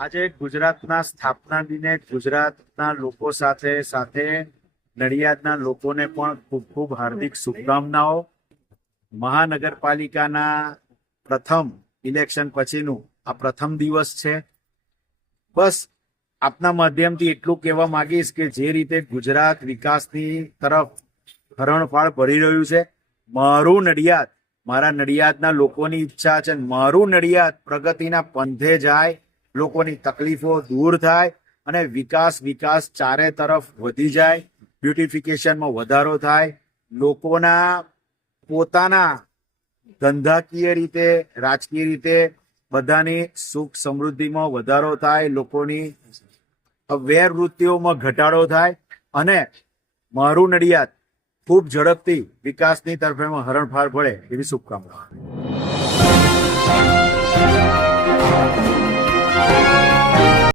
આજે ગુજરાતના સ્થાપના દિને ગુજરાતના લોકો સાથે સાથે નડિયાદના લોકોને પણ ખૂબ ખૂબ હાર્દિક શુભકામનાઓ. મહાનગરપાલિકાના પ્રથમ ઇલેક્શન પછીનું આ પ્રથમ દિવસ છે. બસ આપના માધ્યમથી એટલું કહેવા માંગીશ કે જે રીતે ગુજરાત વિકાસની તરફ હરણફાળ ભરી રહ્યું છે, મારું નડિયાદ, મારા નડિયાદના લોકોની ઈચ્છા છે મારું નડિયાદ પ્રગતિના પંથે જાય, લોકોની તકલીફો દૂર થાય અને વિકાસ ચારે તરફ વધી જાય, બ્યુટિફિકેશનમાં વધારો થાય, લોકોના પોતાના ધંધાકીય રીતે, રાજકીય રીતે બધાની સુખ સમૃદ્ધિમાં વધારો થાય, લોકોની વેરવૃત્તિઓમાં ઘટાડો થાય અને મારું નડિયાદ ખૂબ ઝડપથી વિકાસની તરફે હરણફાળ ભળે એવી શુભકામનાઓ.